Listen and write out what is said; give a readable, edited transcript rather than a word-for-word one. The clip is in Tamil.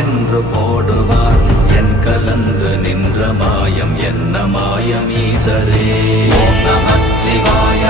என்று போடுவார் என் கலந்து நின்ற மாயம் என்ன மாயம் ஈசரே. ஓம் நமச்சிவாய.